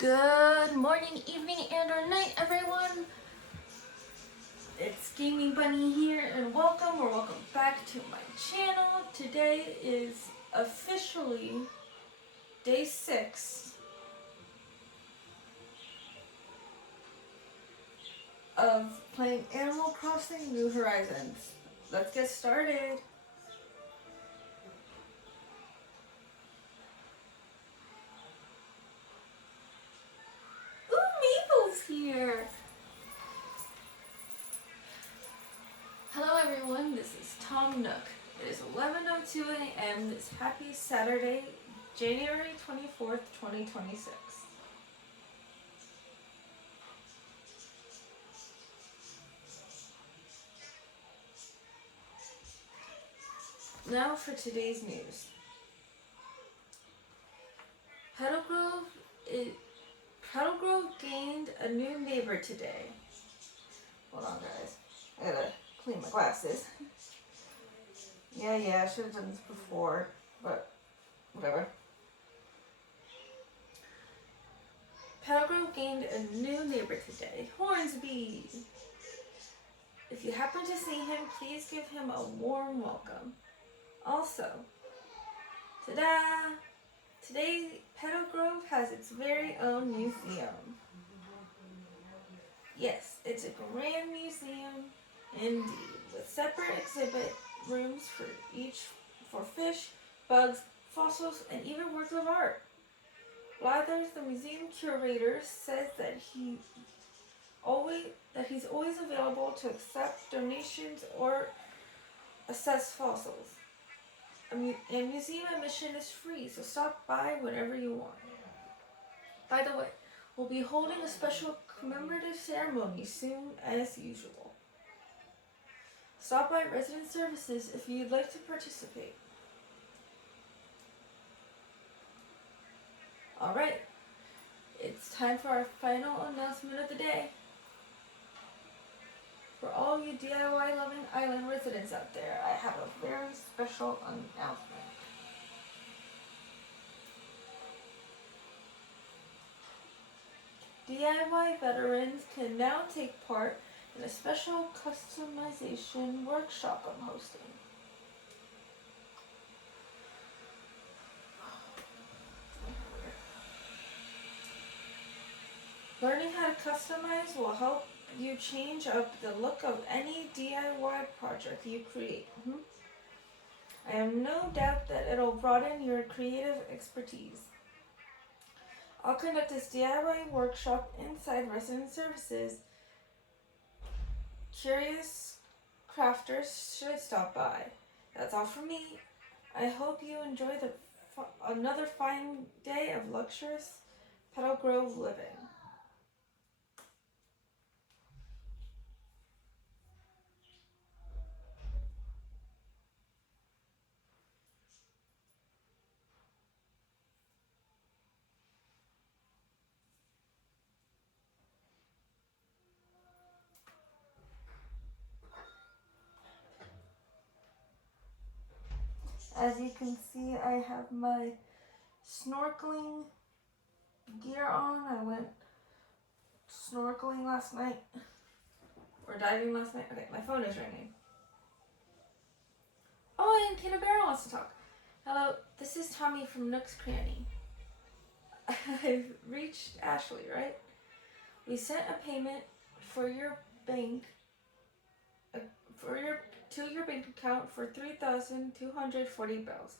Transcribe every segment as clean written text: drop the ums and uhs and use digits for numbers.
Good morning, evening, and or night, everyone. It's Gaming Bunny here, and welcome back to my channel. Today is officially day 6 of playing Animal Crossing New Horizons. Let's get started. Ooh, Mabel's here. Hello everyone, this is Tom Nook. It is 11:02 a.m. this happy Saturday, January 24th, 2026. Now for today's news. Petalgrove gained a new neighbor today. Hold on, guys. I gotta clean my glasses. Yeah, I should have done this before, but whatever. Petalgrove gained a new neighbor today, Hornsby. If you happen to see him, please give him a warm welcome. Also, ta-da! Today, Petalgrove has its very own museum. Yes, it's a grand museum indeed, with separate exhibit rooms for fish, bugs, fossils, and even works of art. Blathers, the museum curator, says that he's always available to accept donations or assess fossils. And museum admission is free, so stop by whenever you want. By the way, we'll be holding a special commemorative ceremony soon as usual. Stop by Resident Services if you'd like to participate. Alright, it's time for our final announcement of the day. For all you DIY loving island residents out there, I have a very special announcement. DIY veterans can now take part in a special customization workshop I'm hosting. Learning how to customize will help you change up the look of any DIY project you create. I have no doubt that it'll broaden your creative expertise. I'll conduct this DIY workshop inside Resident Services. Curious crafters should stop by. That's all from me. I hope you enjoy another fine day of luxurious Petalgrove living. As you can see, I have my snorkeling gear on. I went snorkeling last night. Or diving last night. Okay, my phone is ringing. Oh, and Canberra wants to talk. Hello, this is Tommy from Nook's Cranny. I've reached Ashley, right? We sent a payment for your bank, to your bank account for 3,240 bells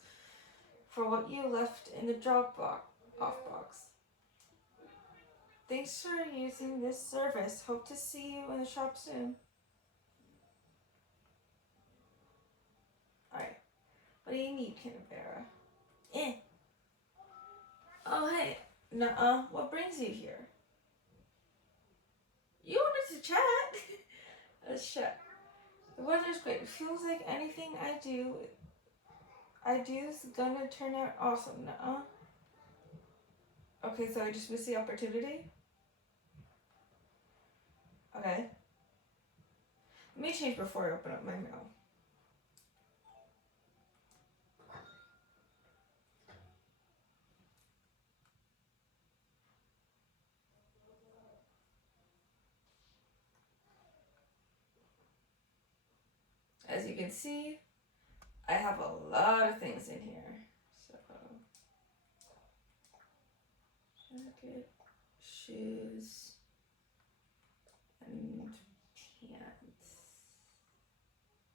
for what you left in the off box. Thanks for using this service. Hope to see you in the shop soon. Alright. What do you need, Canberra? Oh, hey. Nuh-uh. What brings you here? You wanted to chat. Let's chat. The weather's great. It feels like anything I do's gonna turn out awesome. Nuh-uh. Okay, so I just missed the opportunity? Okay. Let me change before I open up my mail. As you can see, I have a lot of things in here. So, jacket, shoes, and pants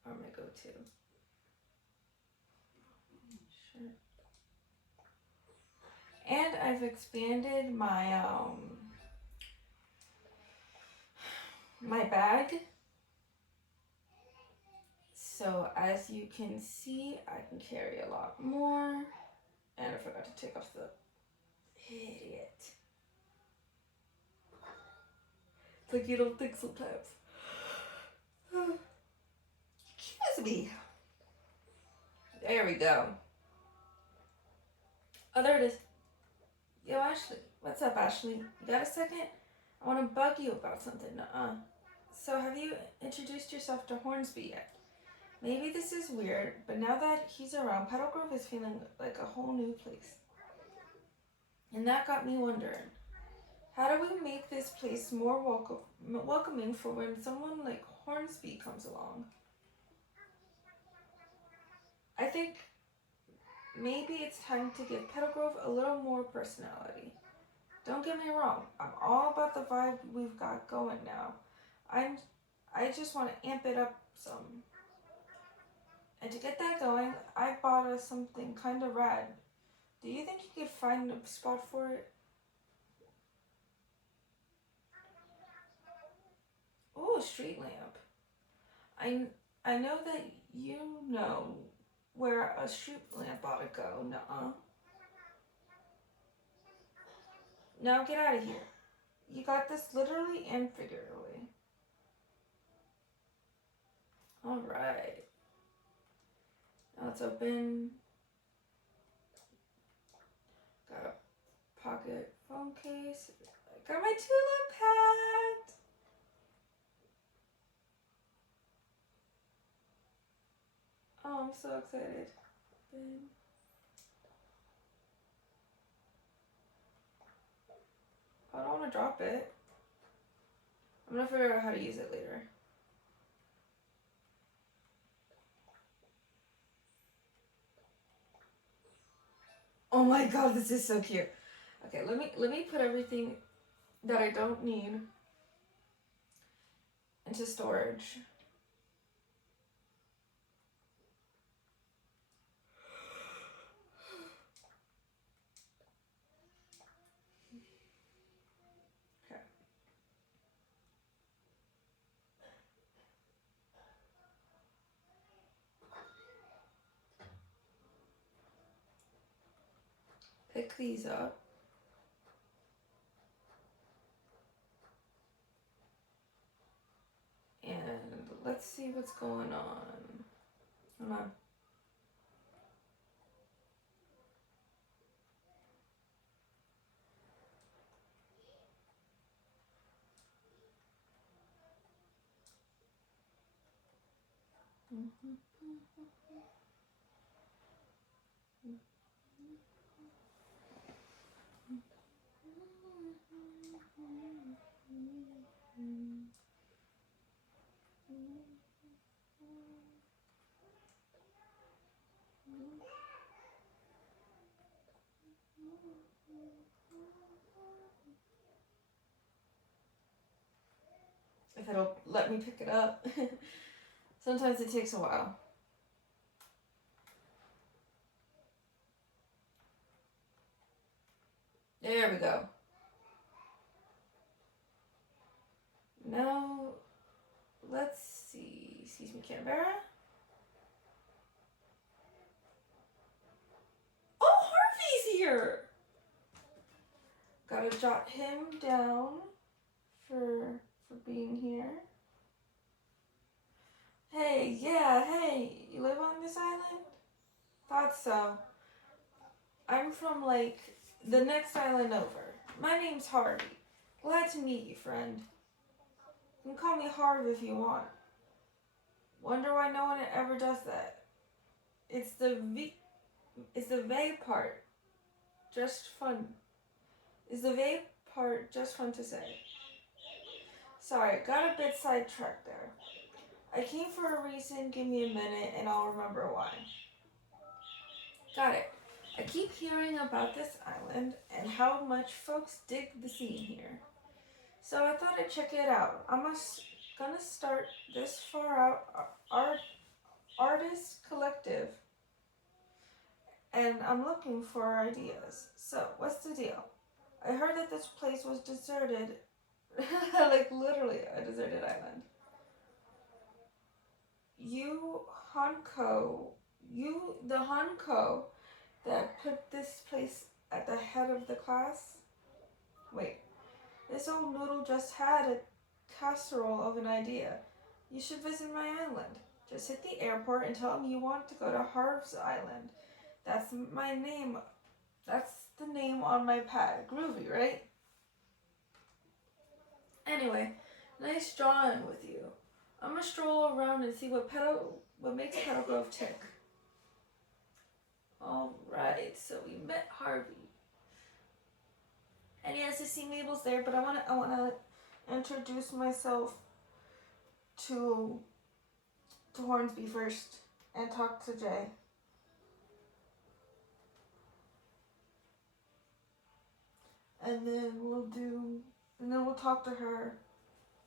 are my go-to. Shirt. And I've expanded my my bag. So as you can see, I can carry a lot more. And I forgot to take off the idiot. It's like you don't think sometimes. Excuse me. There we go. Oh, there it is. Yo, Ashley. What's up, Ashley? You got a second? I want to bug you about something. So have you introduced yourself to Hornsby yet? Maybe this is weird, but now that he's around, Petalgrove is feeling like a whole new place. And that got me wondering, how do we make this place more welcoming for when someone like Hornsby comes along? I think maybe it's time to give Petalgrove a little more personality. Don't get me wrong, I'm all about the vibe we've got going now. I just want to amp it up some. And to get that going, I bought us something kind of rad. Do you think you could find a spot for it? Ooh, a street lamp. I know that you know where a street lamp ought to go. Nuh-uh. Now get out of here. You got this literally and figuratively. Alright. Now let's open. Got a pocket phone case. I got my tulip hat. Oh, I'm so excited. I don't want to drop it. I'm gonna figure out how to use it later. Oh my god, this is so cute. Okay, let me put everything that I don't need into storage. Okay. Pick these up. And let's see what's going on. Hold on. If it'll let me pick it up. Sometimes it takes a while. There we go. Now, let's see. Excuse me, Canberra. Oh, Harvey's here! Gotta jot him down for being here. Hey, yeah, hey, you live on this island? Thought so. I'm from, like, the next island over. My name's Harvey. Glad to meet you, friend. You can call me Harv if you want. Wonder why no one ever does that. It's the vague part. Just fun. Is the vague part just fun to say? Sorry, got a bit sidetracked there. I came for a reason. Give me a minute and I'll remember why. Got it. I keep hearing about this island and how much folks dig the scene here. So I thought I'd check it out. Gonna start this far out artist collective, and I'm looking for ideas. So what's the deal? I heard that this place was deserted, like literally a deserted island. The Hanko that put this place at the head of the class? Wait, this old noodle just had a casserole of an idea. You should visit my island. Just hit the airport and tell them you want to go to Harv's Island. That's my name. That's the name on my pad. Groovy, right? Anyway, nice drawing with you. I'm gonna stroll around and see what makes Petalgrove tick. Alright, so we met Harvey. And yes, I see Mabel's there, but I wanna introduce myself to Hornsby first and talk to Jay. And then we'll talk to her,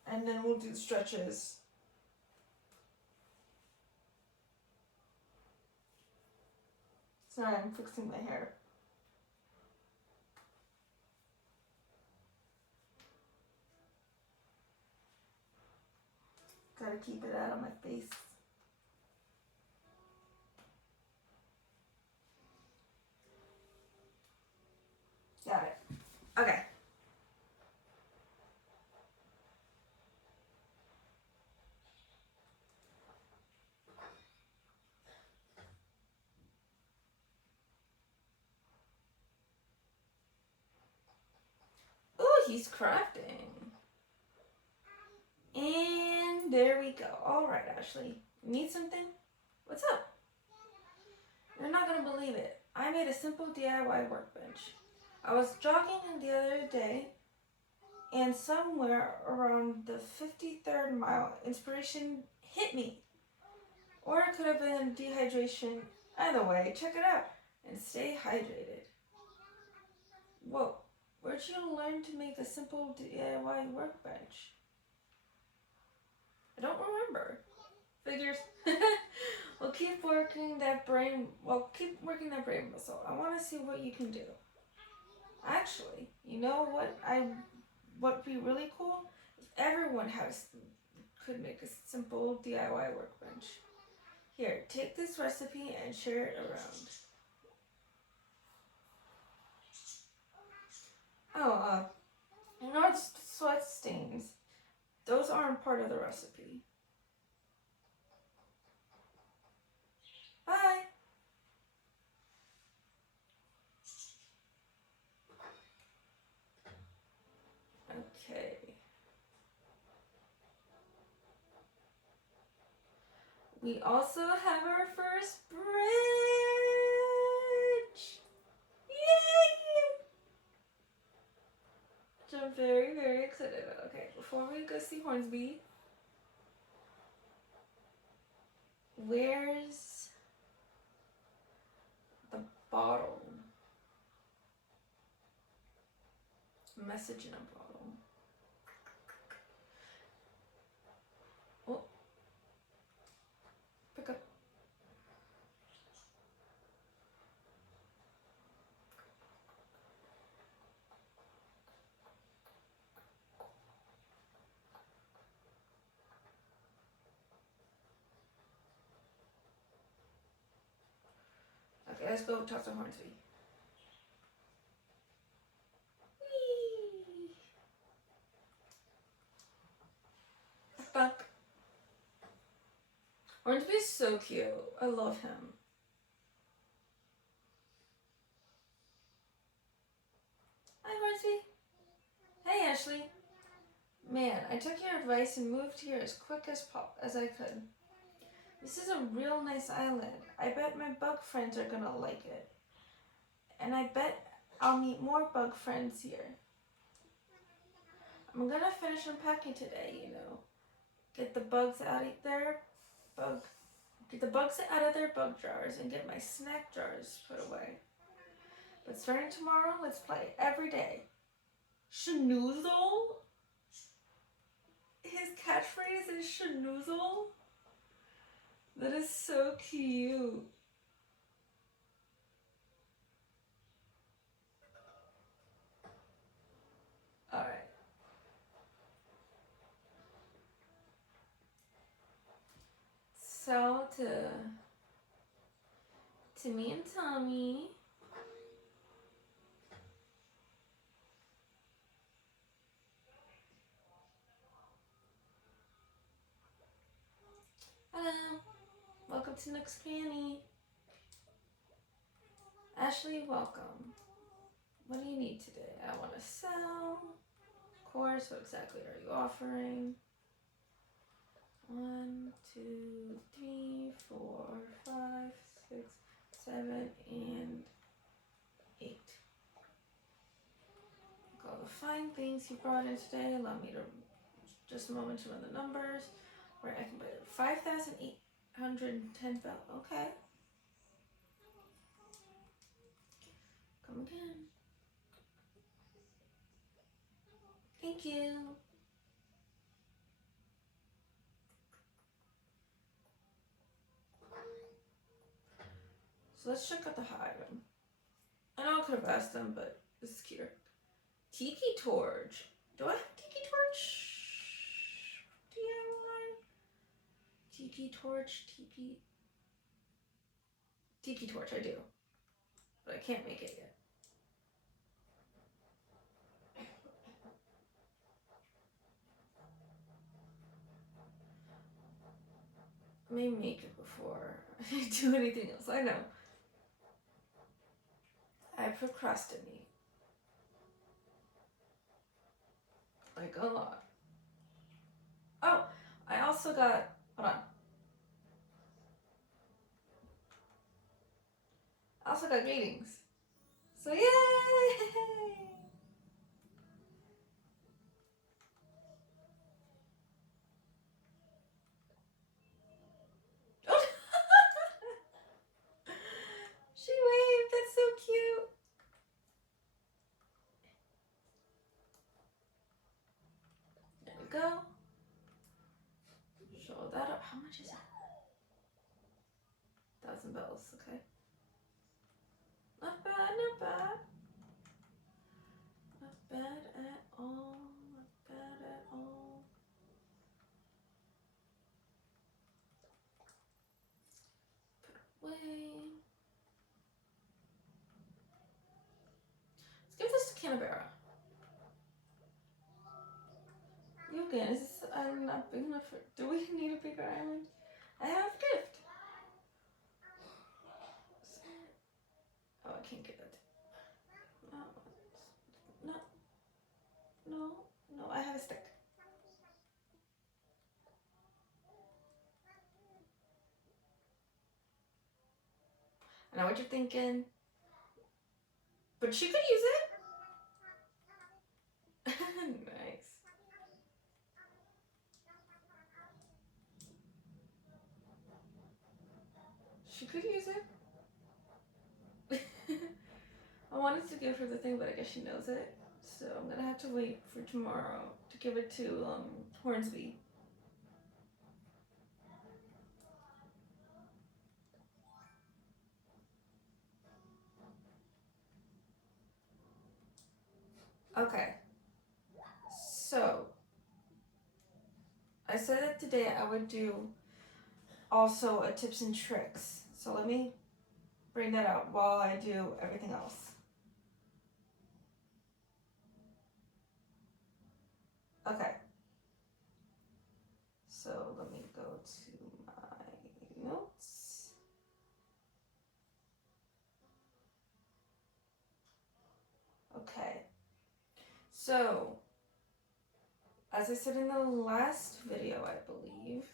and then we'll do stretches. Sorry, I'm fixing my hair. Gotta keep it out of my face. Got it. Okay. Ooh, he's crafting. And there we go. Alright, Ashley. Need something? What's up? You're not gonna believe it. I made a simple DIY workbench. I was jogging the other day, and somewhere around the 53rd mile, inspiration hit me. Or it could have been dehydration. Either way, check it out and stay hydrated. Whoa, where'd you learn to make a simple DIY workbench? I don't remember. Figures. We'll keep working that brain muscle. I want to see what you can do. Actually, you know what'd be really cool? If everyone could make a simple DIY workbench. Here, take this recipe and share it around. Not sweat stains. Those aren't part of the recipe. Bye. Okay. We also have our first bridge. Yay! Which I'm very, very excited about. Okay, before we go see Hornsby, where's the bottle? Message in a bottle. Oh. Pick up. Okay, let's go talk to Hornsby. Whee! Buck. Hornsby's so cute. I love him. Hi, Hornsby. Hey, Ashley. Man, I took your advice and moved here as quick as I could. This is a real nice island. I bet my bug friends are gonna like it. And I bet I'll meet more bug friends here. I'm gonna finish unpacking today, get the bugs out of their bug jars and get my snack jars put away. But starting tomorrow, let's play every day. Schnoozle? His catchphrase is schnoozle? That is so cute. Alright. So to me and Tommy. Hello. Welcome to Nook's Cranny. Ashley, welcome. What do you need today? I want to sell. Of course, what exactly are you offering? 1, 2, 3, 4, 5, 6, 7, and 8. All the fine things you brought in today. Allow me to just a moment to run the numbers. Where I can buy 5,810 bell. Okay. Come again. Thank you. So let's check out the high item. I know I could have asked them, but this is cuter. Tiki Torch. Do I have Tiki Torch? DIY? Tiki Torch, Tiki Torch, I do. But I can't make it yet. I may make it before I do anything else. I know. I procrastinate. Like a lot. Oh, I also got, hold on. I also got greetings. So yay! She waved, that's so cute. There we go. Show that up. How much is it? 1,000 bells, okay. Not bad, not bad. Not bad at all. Not bad at all. Put away. Let's give this to Canberra. You again, is this island not big enough for, do we need a bigger island? I have a gift. Oh, I can't get that. No, I have a stick. I know what you're thinking. But she could use it. Nice. She could use it. I wanted to give her the thing, but I guess she knows it. So I'm gonna have to wait for tomorrow to give it to Hornsby. Okay. So I said that today I would do also a tips and tricks. So let me bring that out while I do everything else. Okay. So let me go to my notes. Okay. So, as I said in the last video, I believe,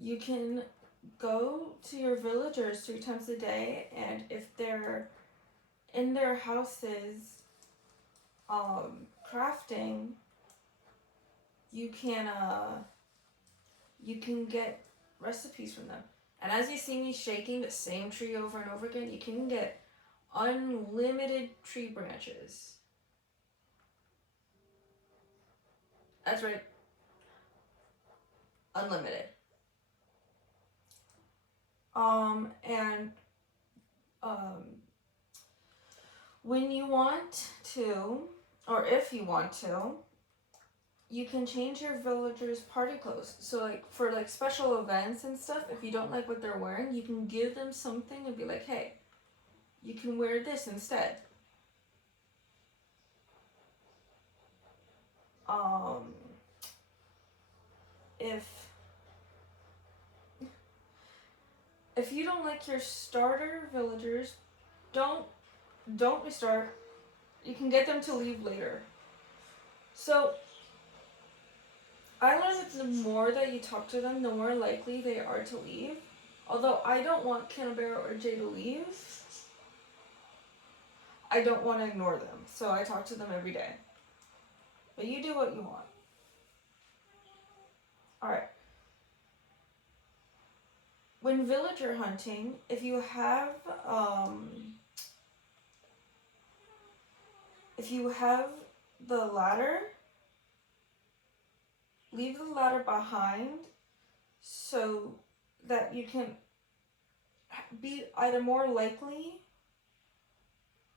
you can go to your villagers 3 times a day, and if they're in their houses crafting, you can get recipes from them. And as you see me shaking the same tree over and over again, you can get unlimited tree branches. That's right. Unlimited. And when you want to, or if you want to, you can change your villagers' party clothes. So like for like special events and stuff, if you don't like what they're wearing, you can give them something and be like, hey, you can wear this instead. If you don't like your starter villagers, don't restart. You can get them to leave later. So I learned that the more that you talk to them, the more likely they are to leave. Although I don't want Canberra or Jay to leave, I don't want to ignore them. So I talk to them every day. But you do what you want. Alright. When villager hunting, if you have the ladder, leave the ladder behind so that you can be either more likely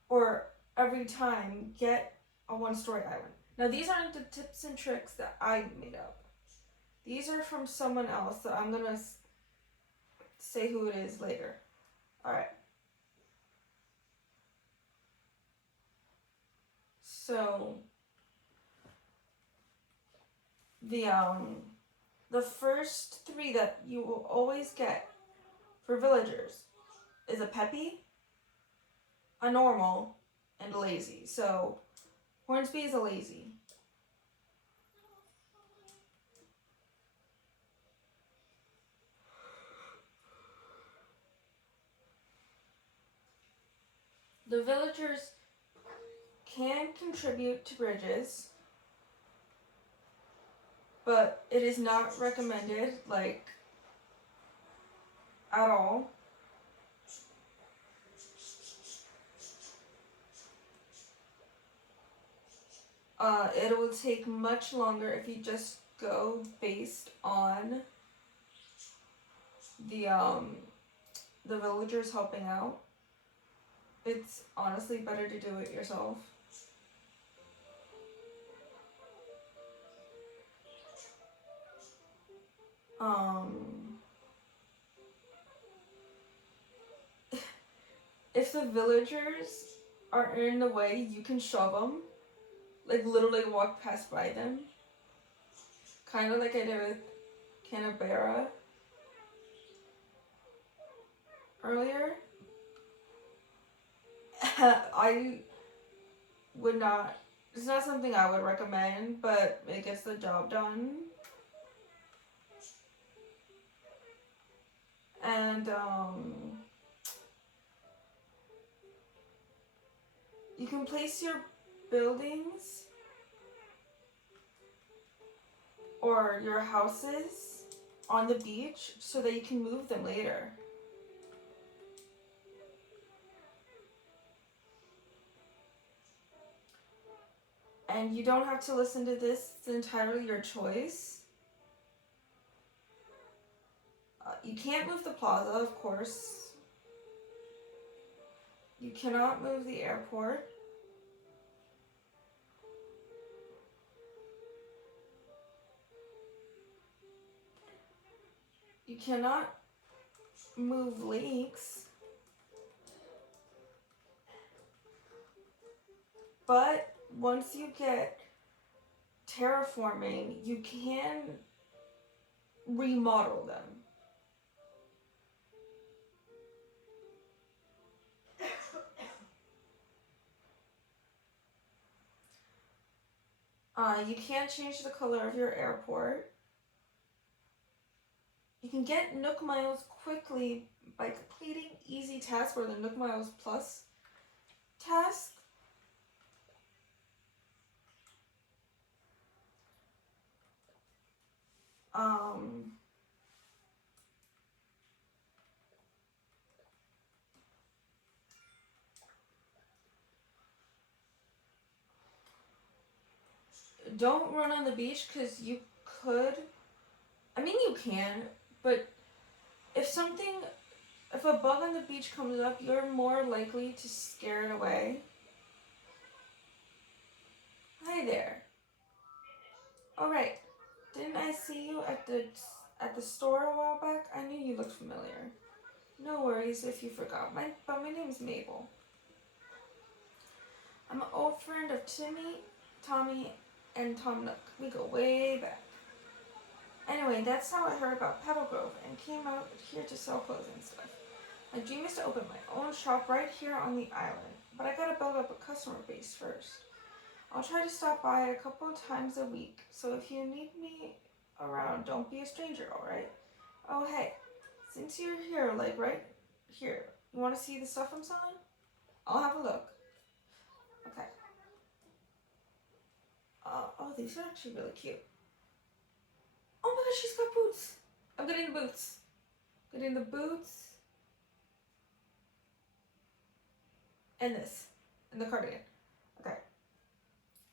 or every time get a 1-story island. Now these aren't the tips and tricks that I made up. These are from someone else that I'm gonna say who it is later. Alright. So the first 3 that you will always get for villagers is a peppy, a normal, and a lazy. So Hornsby is a lazy. The villagers can contribute to bridges, but it is not recommended, like, at all. It will take much longer if you just go based on the villagers helping out. It's honestly better to do it yourself. If the villagers are in the way, you can shove them. Like, literally walk past by them. Kind of like I did with Canberra earlier. I would not, it's not something I would recommend, but it gets the job done. And you can place your buildings or your houses on the beach so that you can move them later. And you don't have to listen to this, it's entirely your choice. You can't move the plaza, of course. You cannot move the airport. You cannot move lakes. But once you get terraforming, you can remodel them. You can't change the color of your airport. You can get Nook Miles quickly by completing easy tasks or the Nook Miles Plus task. Don't run on the beach because you could. I mean, you can, but if a bug on the beach comes up, you're more likely to scare it away. Hi there. All right. Didn't I see you at the store a while back? I knew you looked familiar. No worries if you forgot. My name's Mabel. I'm an old friend of Timmy, Tommy, and Tom Nook. We go way back. Anyway, that's how I heard about Petalgrove and came out here to sell clothes and stuff. My dream is to open my own shop right here on the island, but I gotta build up a customer base first. I'll try to stop by a couple of times a week, so if you need me around, don't be a stranger, alright? Oh, hey, since you're here, like right here, you want to see the stuff I'm selling? I'll have a look. Okay. Oh, these are actually really cute. Oh my gosh, she's got boots. I'm getting the boots. Getting the boots. And this. And the cardigan. Okay.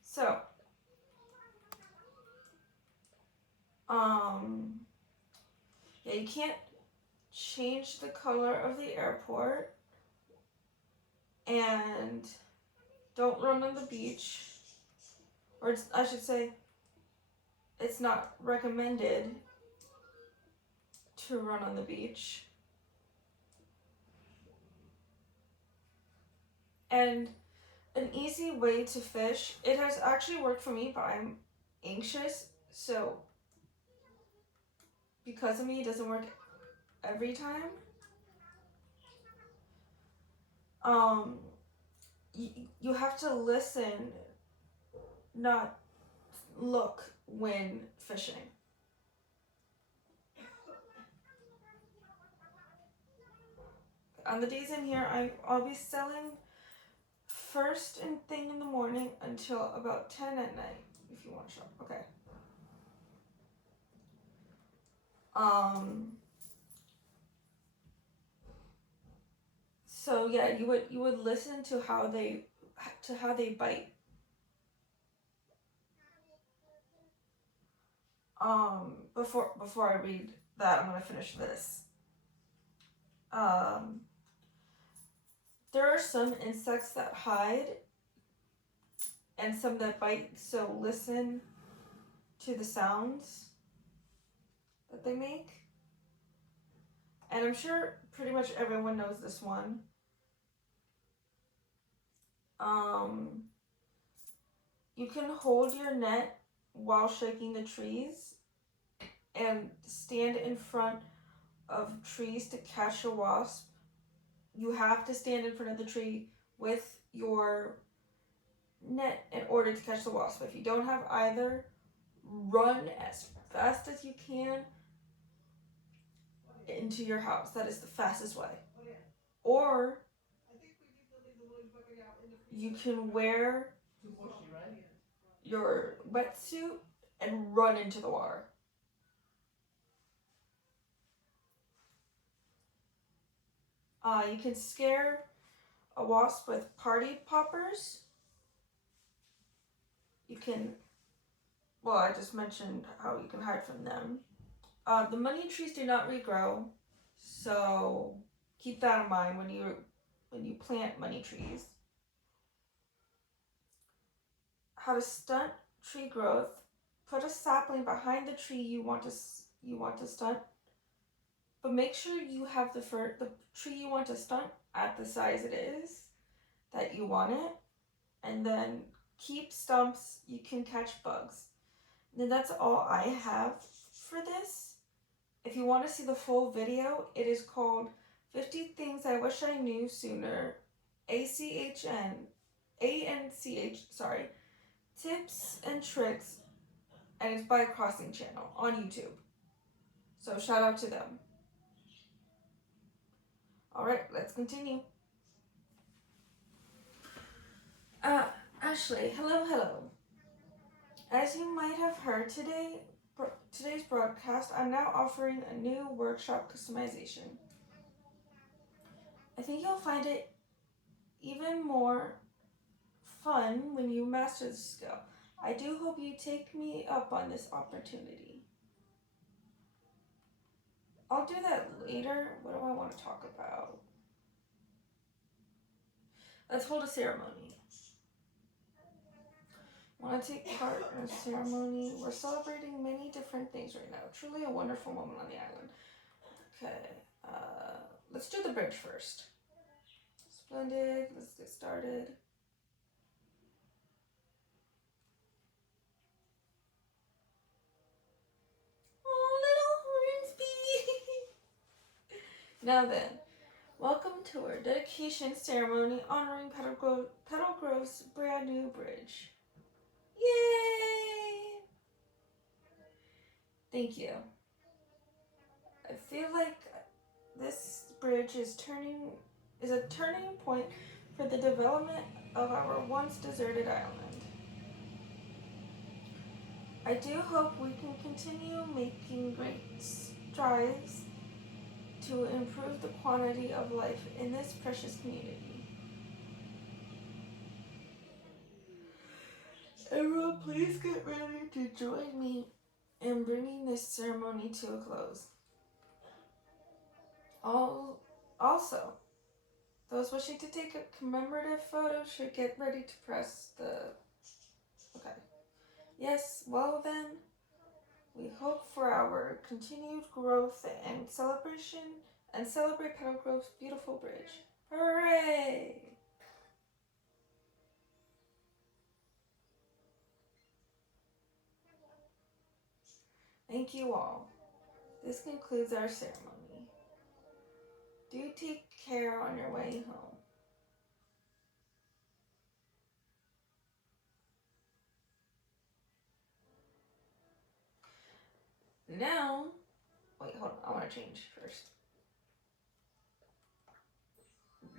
So. Yeah, you can't change the color of the airport. And don't run on the beach. Or I should say, it's not recommended to run on the beach. And an easy way to fish, it has actually worked for me, but I'm anxious, so because of me, it doesn't work every time. You have to listen, not look when fishing. On the days in here, I'll be selling first thing in the morning until about 10 at night, if you want to shop. Okay. So yeah, you would listen to how they bite. Before I read that, I'm gonna finish this. There are some insects that hide and some that bite, so listen to the sounds that they make. And I'm sure pretty much everyone knows this one. You can hold your net while shaking the trees and stand in front of trees to catch a wasp. You have to stand in front of the tree with your net in order to catch the wasp. If you don't have either, run as fast as you can into your house. That is the fastest way. Or you can wear your wetsuit and run into the water. You can scare a wasp with party poppers. You can, well, I just mentioned how you can hide from them. The money trees do not regrow, so keep that in mind when you plant money trees. How to stunt tree growth: put a sapling behind the tree you want to stunt, but make sure you have the tree you want to stunt at the size it is that you want it, and then keep stumps. You can catch bugs. And then that's all I have for this. If you want to see the full video, it is called 50 Things I Wish I Knew Sooner, ANCH, sorry, Tips and Tricks, and it's by Crossing Channel on YouTube. So shout out to them. Alright, let's continue. Ashley, hello. As you might have heard today's broadcast, I'm now offering a new workshop customization. I think you'll find it even more fun when you master the skill. I do hope you take me up on this opportunity. I'll do that later. What do I want to talk about? Let's hold a ceremony. Want to take part in a ceremony? We're celebrating many different things right now. Truly a wonderful moment on the island. Okay, let's do the bridge first. Splendid. Let's get started. Oh, little Hornsby. Now then, welcome to our dedication ceremony honoring Petalgrove's brand new bridge. Yay! Thank you. I feel like this bridge is a turning point for the development of our once deserted island. I do hope we can continue making great strides to improve the quality of life in this precious community. Everyone, please get ready to join me in bringing this ceremony to a close. Also, those wishing to take a commemorative photo should get ready to press the... Okay. Yes, well then, we hope for our continued growth and celebrate Petalgrove's beautiful bridge. Hooray! Thank you all. This concludes our ceremony. Do take care on your way home. Now, wait, hold on. I want to change first.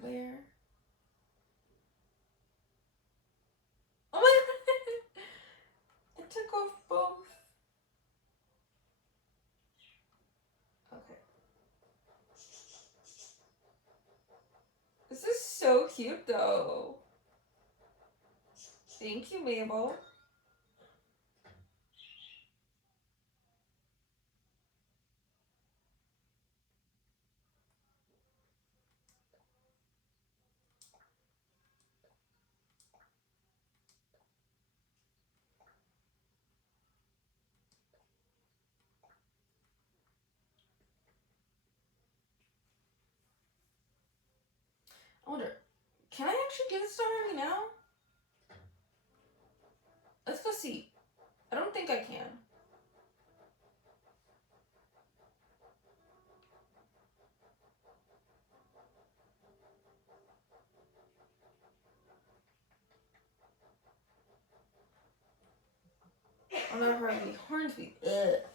Where? Oh my god! It took off both. Okay. This is so cute though. Thank you, Mabel. I wonder, can I actually give this to her now? Let's go see. I don't think I can. I'm not Harvey. Hornsby. Ugh.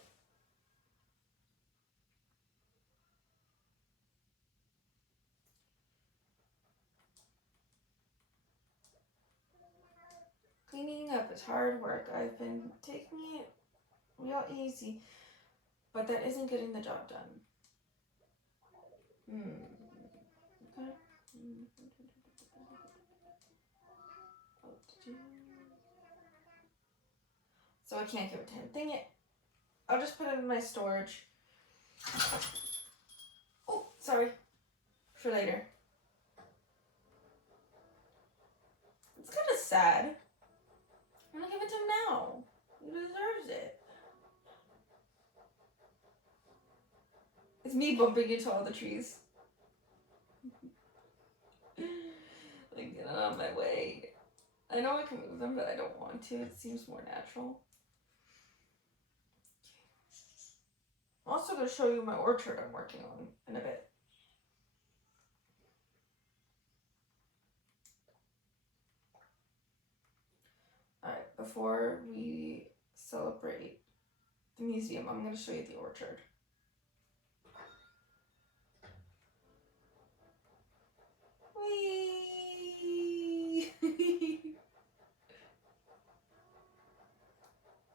Cleaning up is hard work. I've been taking it real easy, but that isn't getting the job done. Okay. So I can't give it to him. Dang it. I'll just put it in my storage. Oh, sorry. For later. It's kind of sad. I'm gonna give it to him now. He deserves it. It's me bumping into all the trees. Like, get out of my way. I know I can move them, but I don't want to. It seems more natural. I'm also going to show you my orchard I'm working on in a bit. Alright, before we celebrate the museum, I'm going to show you the orchard.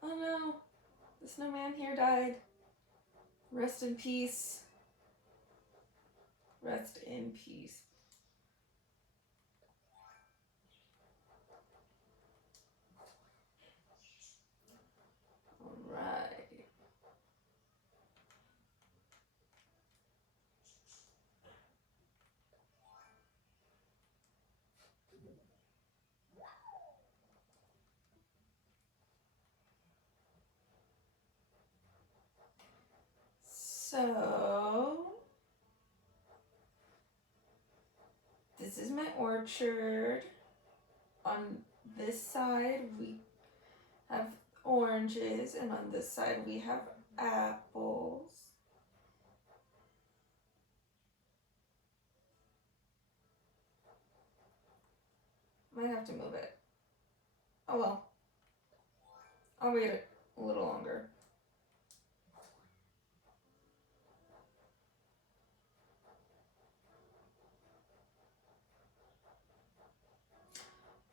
Oh no, the snowman here died. Rest in peace. Rest in peace. Alright. So, this is my orchard. On this side, we have oranges, and on this side, we have apples. Might have to move it. Oh well. I'll wait a little longer.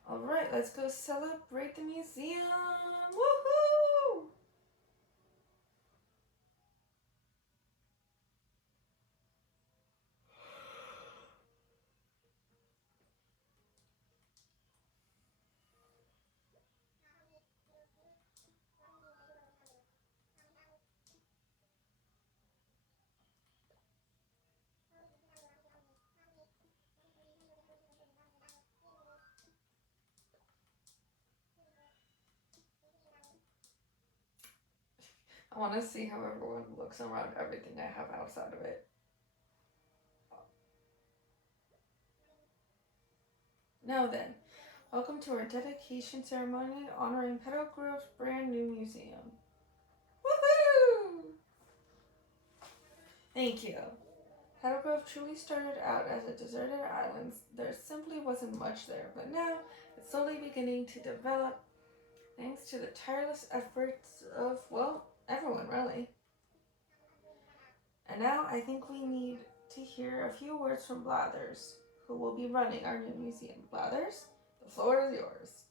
Alright, let's go celebrate the museum. Woohoo! I want to see how everyone looks around everything I have outside of it. Now then, welcome to our dedication ceremony honoring Petalgrove's brand new museum. Woohoo! Thank you. Petalgrove truly started out as a deserted island. There simply wasn't much there, but now it's slowly beginning to develop thanks to the tireless efforts of, well, everyone really. And now I think we need to hear a few words from Blathers, who will be running our new museum. Blathers, the floor is yours.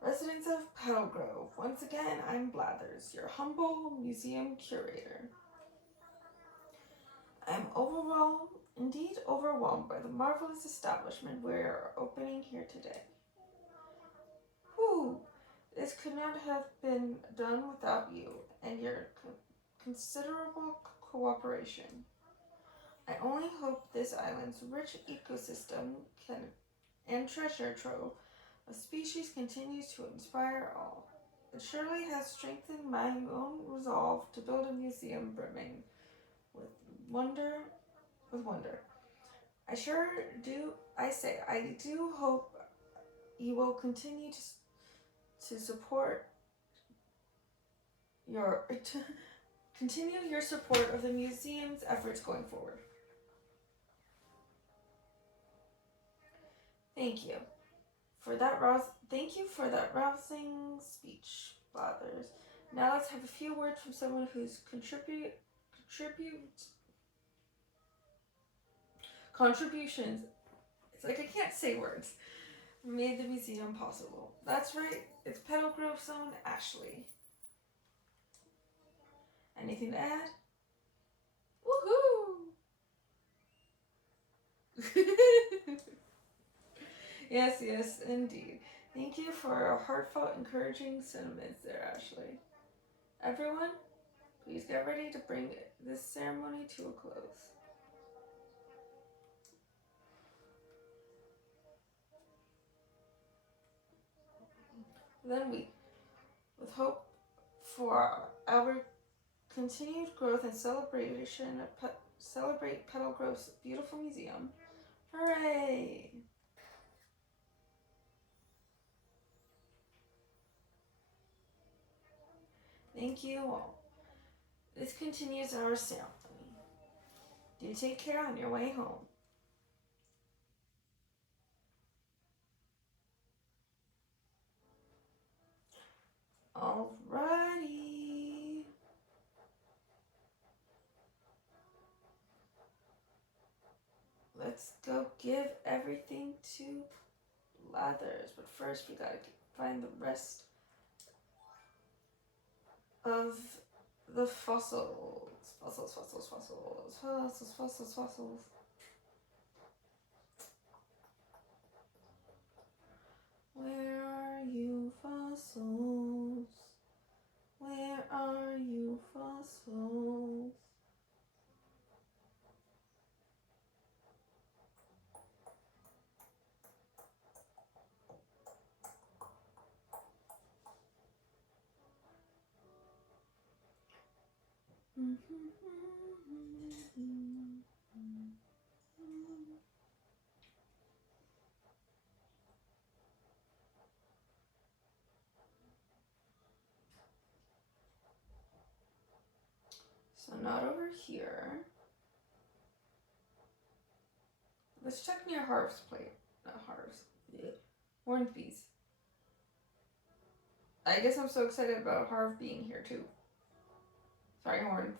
Residents of Petalgrove, once again, I'm Blathers, your humble museum curator. I'm overwhelmed by the marvelous establishment we are opening here today. Whew, this could not have been done without you and your considerable cooperation. I only hope this island's rich ecosystem and treasure trove of species continues to inspire all. It surely has strengthened my own resolve to build a museum brimming with wonder. I do hope you will continue to support continue your support of the museum's efforts going forward. Thank you for that rousing speech, Blathers. Now let's have a few words from someone whose contributions, it's like I can't say words, made the museum possible. That's right, it's Petalgrove's own Ashley. Anything to add? Woohoo! Yes, indeed. Thank you for your heartfelt, encouraging sentiments there, Ashley. Everyone, please get ready to bring this ceremony to a close. Then we, with hope for our continued growth and celebration, celebrate Petalgrove's beautiful museum. Hooray! Thank you all. This continues our ceremony. Do take care on your way home. Alrighty. Let's go give everything to Blathers. But first we gotta find the rest of the fossils. Fossils, fossils, fossils, fossils, fossils, fossils. Where are you, fossils? Where are you, fossils? So not over here. Let's check near Harv's plate. Not Harv's. Yeah. Hornsby's. I guess I'm so excited about Harv being here too. Sorry, Horns.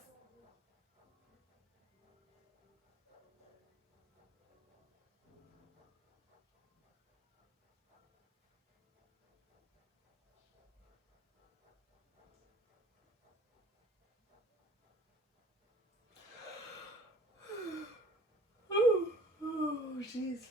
Oh, jeez.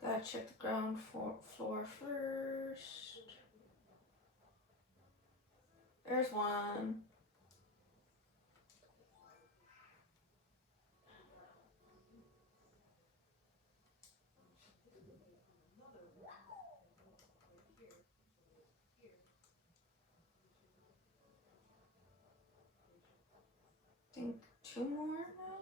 Gotta check the ground floor first. There's one. I think two more now.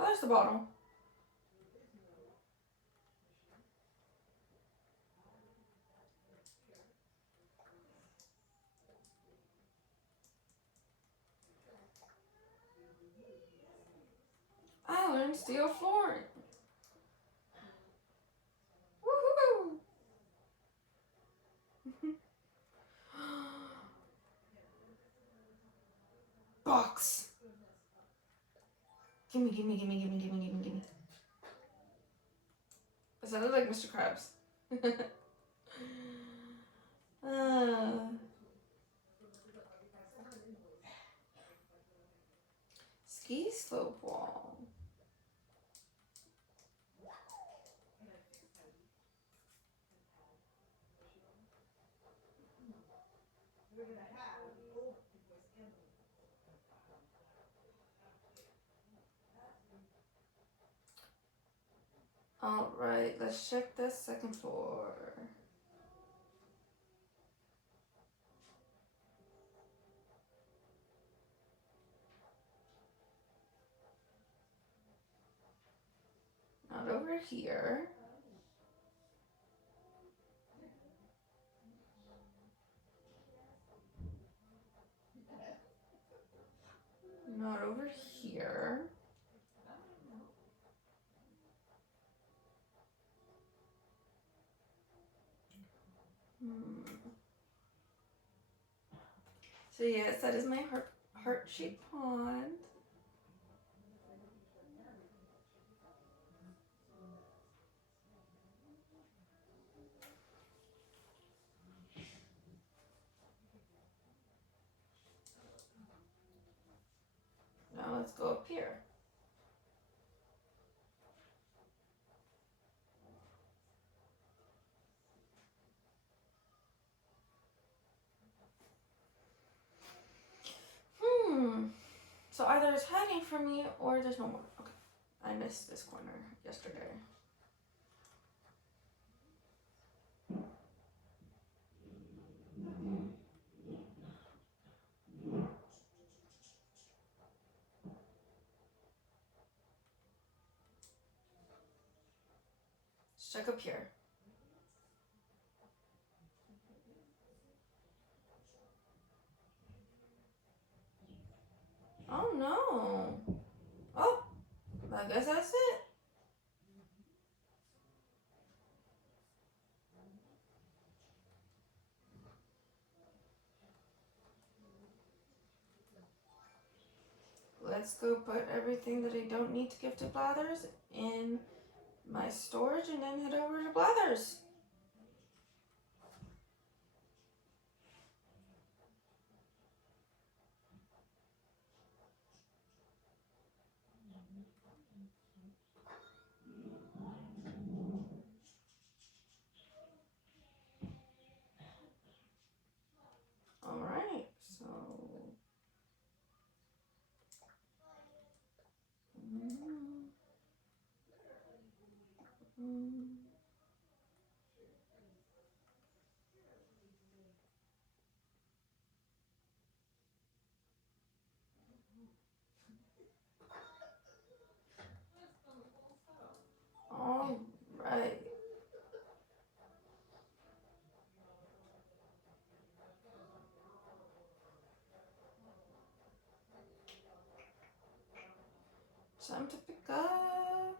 Oh, there's the bottle. I learned steel flooring. Woohoo! Box. Gimme, gimme, gimme, gimme, gimme, gimme, gimme. That sounded like Mr. Krabs. Ski slope wall. Alright, let's check the second floor. Not over here. Not over here. So yes, that is my heart-shaped pond. Now let's go up here. So either it's hiding from me or there's no more. Okay. I missed this corner yesterday. Let's check up here. Oh no. Oh, I guess that's it. Let's go put everything that I don't need to give to Blathers in my storage and then head over to Blathers. Alright, so... Alright. Time to pick up.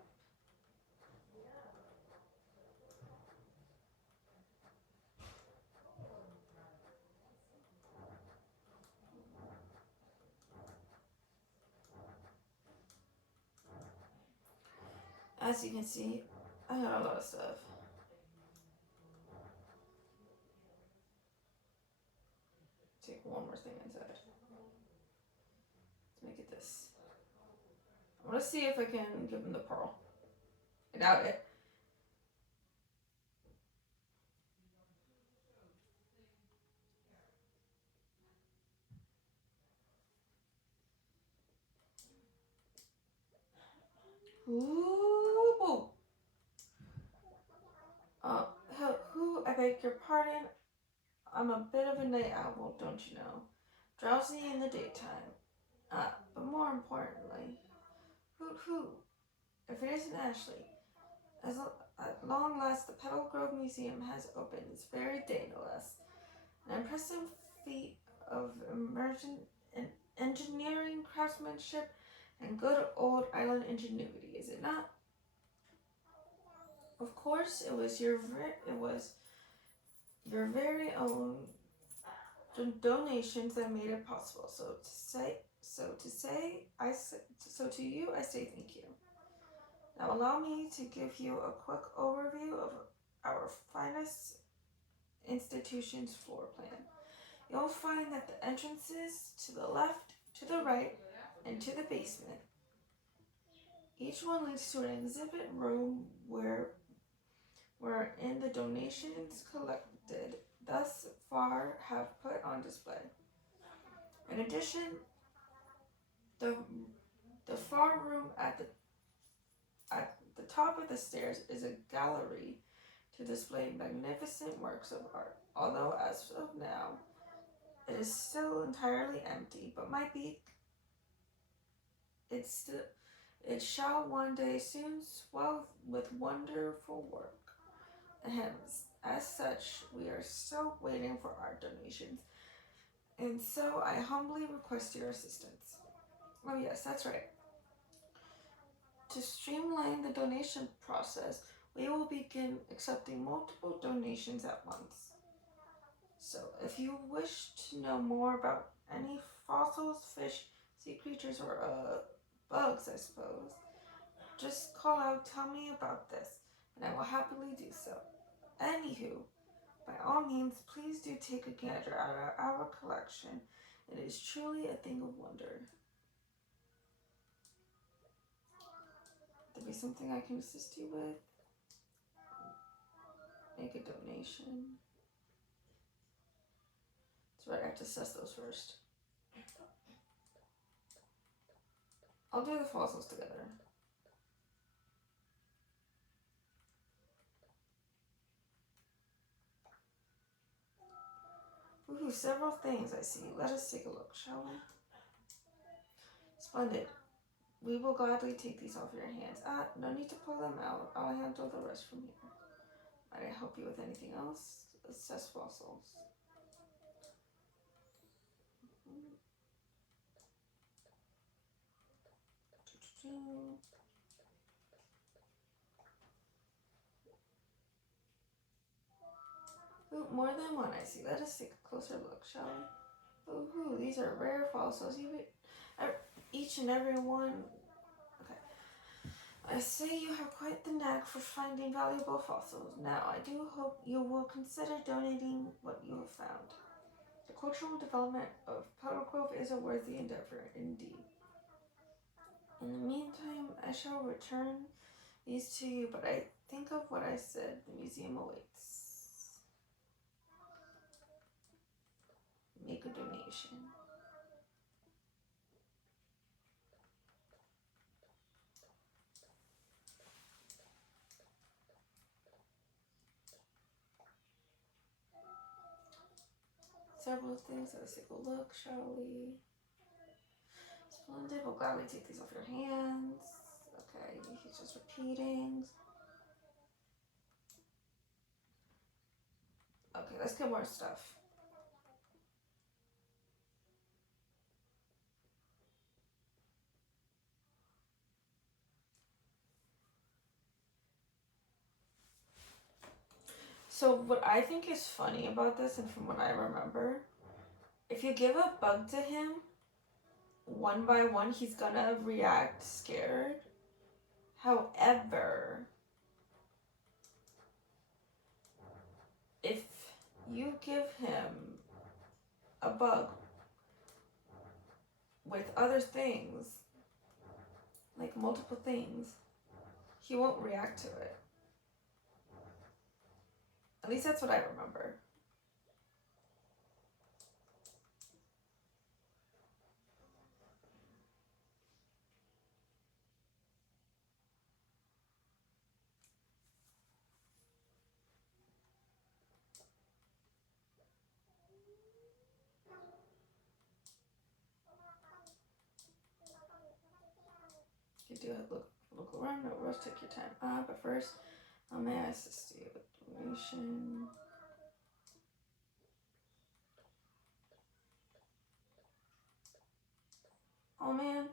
As you can see, I got a lot of stuff. Take one more thing inside. Let's make it this. I want to see if I can give him the pearl. I doubt it. Ooh. Who, I beg your pardon, I'm a bit of a night owl, don't you know? Drowsy in the daytime. But more importantly, who, if it isn't Ashley, at long last the Petalgrove Museum has opened this very day, no less. An impressive feat of emergent engineering, craftsmanship, and good old island ingenuity, is it not? Of course, it was your very own donations that made it possible. So to you, I say thank you. Now allow me to give you a quick overview of our finest institution's floor plan. You'll find that the entrances to the left, to the right, and to the basement. Each one leads to an exhibit room where in the donations collected thus far have put on display. In addition, the far room at the top of the stairs is a gallery to display magnificent works of art. Although as of now, it is still entirely empty, but might be. It shall one day soon swell with wonderful work. As such, we are still waiting for our donations, and so I humbly request your assistance. Oh yes, that's right. To streamline the donation process, we will begin accepting multiple donations at once. So, if you wish to know more about any fossils, fish, sea creatures, or bugs, I suppose, just call out, tell me about this, and I will happily do so. Anywho, by all means, please do take a gander at our collection. It is truly a thing of wonder. There be something I can assist you with? Make a donation. That's right, I have to assess those first. I'll do the fossils together. Ooh, several things I see. Let us take a look, shall we? Splendid. We will gladly take these off your hands. No need to pull them out. I'll handle the rest from here. Might I help you with anything else? Assess fossils. Ooh, more than one I see. Let us take a closer look, shall we? Ooh, these are rare fossils. Each and every one. Okay. I say you have quite the knack for finding valuable fossils. Now, I do hope you will consider donating what you have found. The cultural development of Petalgrove is a worthy endeavor, indeed. In the meantime, I shall return these to you, but I think of what I said. The museum awaits. Make a donation. Several things. Let's take a look, shall we? Splendid. We'll gladly take these off your hands. Okay, he's just repeating. Okay, let's get more stuff. So what I think is funny about this, and from what I remember, if you give a bug to him, one by one, he's gonna react scared. However, if you give him a bug with other things, like multiple things, he won't react to it. At least that's what I remember. You do look around, no rush, take your time. But first, may I assist you with donation? Oh man.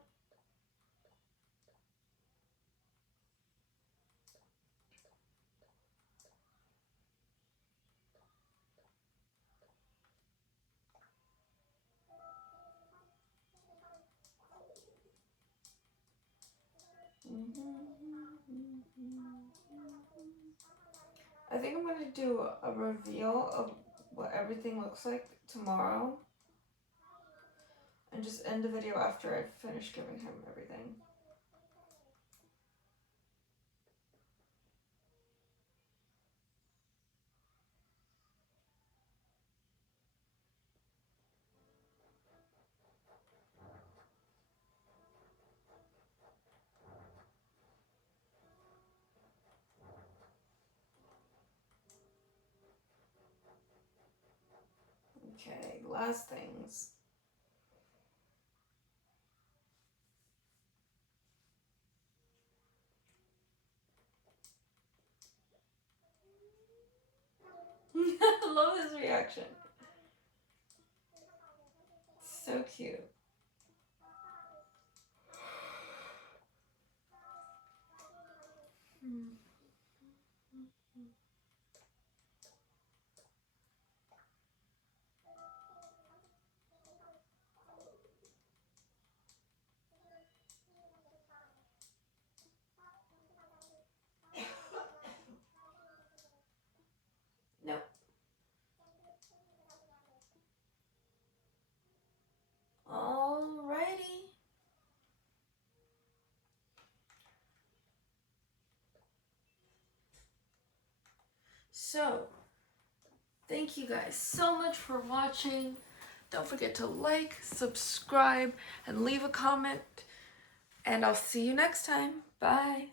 I think I'm going to do a reveal of what everything looks like tomorrow. And just end the video after I finish giving him everything. Okay, last things. I love his reaction. So cute. So, thank you guys so much for watching. Don't forget to like, subscribe, and leave a comment. And I'll see you next time. Bye.